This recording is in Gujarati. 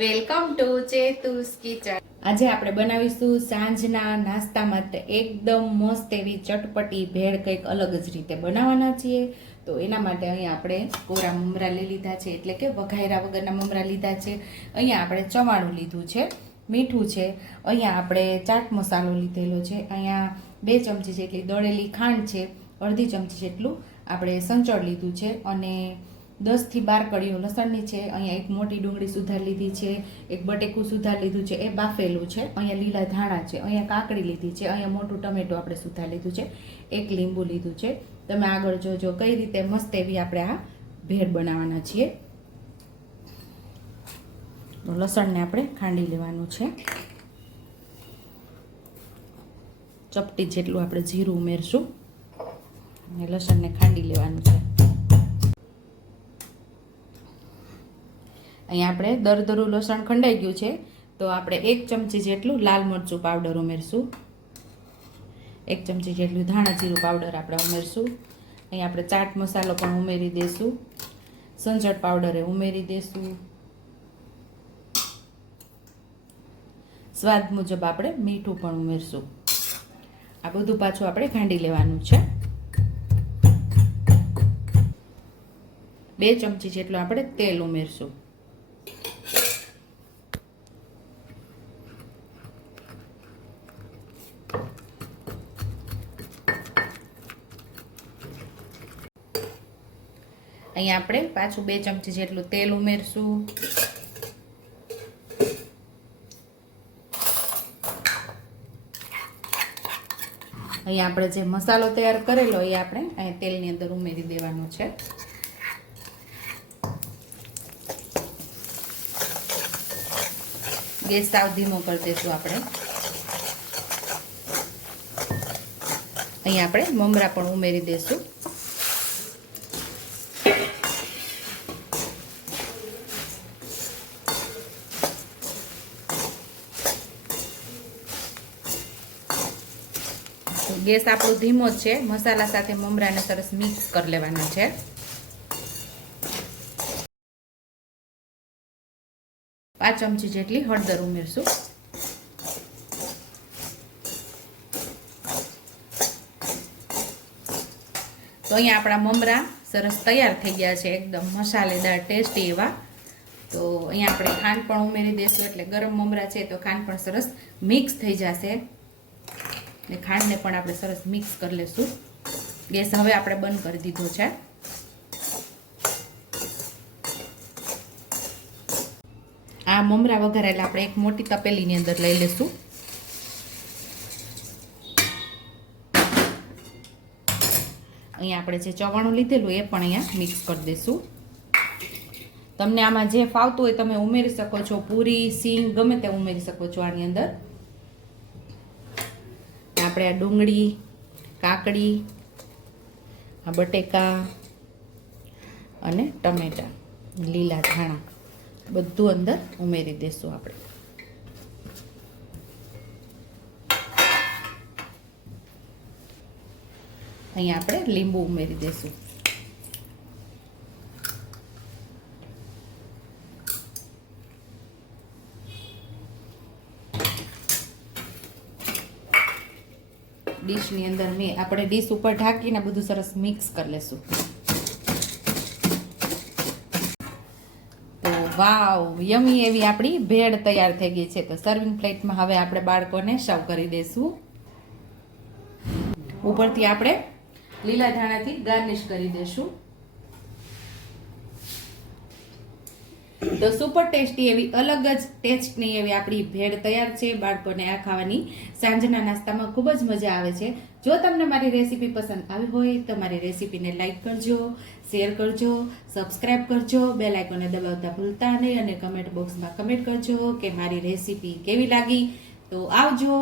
Welcome to ચેતુસ kitchen. આજે આપણે બનાવીશું સાંજના નાસ્તા માટે એકદમ મસ્ત એવી ચટપટી ભેળ કંઈક અલગ જ રીતે બનાવવાના છીએ. તો એના માટે અહીંયા આપણે કોરા મમરા લઈ લીધા છે, એટલે કે વઘાયરા વગરના મમરા લીધા છે. અહીંયા આપણે ચવાણું લીધું છે, મીઠું છે. અહીંયા આપણે ચાટ મસાલો લીધેલો છે. અહીંયા બે ચમચી જેટલી દળેલી ખાંડ છે, અડધી ચમચી જેટલું આપણે સંચળ લીધું છે. અને દસથી બાર કળીઓ લસણની છે, અહીંયા એક મોટી ડુંગળી સુધાર લીધી છે, એક બટેકું સુધાર લીધું છે, એ બાફેલું છે, અહીંયા લીલા ધાણા છે, અહીંયા કાકડી લીધી છે, અહીંયા મોટું ટમેટું આપણે સુધાર લીધું છે, એક લીંબુ લીધું છે. તમે આગળ જોજો કઈ રીતે મસ્ત એવી આપણે આ ભેળ બનાવવાના છીએ. લસણને આપણે ખાંડી લેવાનું છે. ચપટી જેટલું આપણે જીરું ઉમેરશું. અને લસણને ખાંડી લેવાનું છે. અહીંયા આપણે દરદરું લસણ ખંડાઈ ગયું છે. તો આપણે એક ચમચી જેટલું લાલ મરચું પાવડર ઉમેરશું. એક ચમચી જેટલું ધાણા જીરું પાવડર આપણે ઉમેરશું. અહીંયા આપણે ચાટ મસાલો પણ ઉમેરી દઈશું સંજળ પાવડર ઉમેરી દઈશું સ્વાદ મુજબ આપણે મીઠું પણ ઉમેરશું. આ બધું પાછું આપણે ખાંડી લેવાનું છે. બે ચમચી જેટલું આપણે તેલ ઉમેરશું. અહીંયા આપણે પાછું બે ચમચી જેટલું તેલ ઉમેરશું. અહીંયા આપણે જે મસાલો તૈયાર કરેલો એ આપણે અહીંયા તેલની અંદર ઉમેરી દેવાનો છે. ગેસ સાવ ધીમો કરી દઈશું આપણે. અહીંયા આપણે મમરા પણ ઉમેરી દઈશું ગેસ આપણો ધીમો જ છે. મસાલા સાથે મમરાને સરસ મિક્સ કરી લેવાના છે. પાંચ ચમચી જેટલી હળદર ઉમેરશું. તો અહીંયા આપણા મમરા સરસ તૈયાર થઈ ગયા છે. એકદમ મસાલેદાર, ટેસ્ટી એવા. તો અહીંયા આપણે ખાંડ પણ ઉમેરી દઈશું એટલે ગરમ મમરા છે તો ખાંડ પણ સરસ મિક્સ થઈ જશે. ને ખાંડને પણ આપણે સરસ મિક્સ કરી લઈશું ગેસ હવે આપણે બંધ કરી દીધો છે. આ મમરા વઘારેલા આપણે એક મોટી તપેલીની અંદર લઈ લઈશું અહીંયા આપણે જે ચવાણું લીધેલું એ પણ અહીંયા મિક્સ કરી દઈશું તમને આમાં જે ફાવતું હોય તમે ઉમેરી શકો છો. પૂરી, સીંગ, ગમે તે ઉમેરી શકો છો આની અંદર. આપણે આ ડુંગળી, કાકડી, આ બટેકા અને ટમેટા, લીલા ધાણા બધું અંદર ઉમેરી દઈશું આપણે. અહીંયા આપણે લીંબુ ઉમેરી દઈશું ડીશની અંદર મેં આપણે ડીશ ઉપર ઢાંકીને બધું સરસ મિક્સ કરી લેશું. તો વાવ, યમી એવી આપણી ભેળ તૈયાર થઈ ગઈ છે. તો સર્વિંગ પ્લેટમાં હવે આપણે બાળકોને સર્વ કરી દઈશું ઉપરથી આપણે લીલા ધાણાથી ગાર્નિશ કરી દઈશું તો સુપર ટેસ્ટી એવી અલગ જ ટેસ્ટની એવી આપણી ભેળ તૈયાર છે બાળકોને આ ખાવાની. સાંજના નાસ્તામાં ખૂબ જ મજા આવે છે. જો તમને મારી રેસીપી પસંદ આવી હોય તો મારી રેસીપીને લાઇક કરજો શેર કરજો સબસ્ક્રાઇબ કરજો બે લાઇકોને દબાવતા ભૂલતા નહીં અને કમેન્ટ બોક્સમાં કમેન્ટ કરજો કે મારી રેસીપી કેવી લાગી. તો આવજો.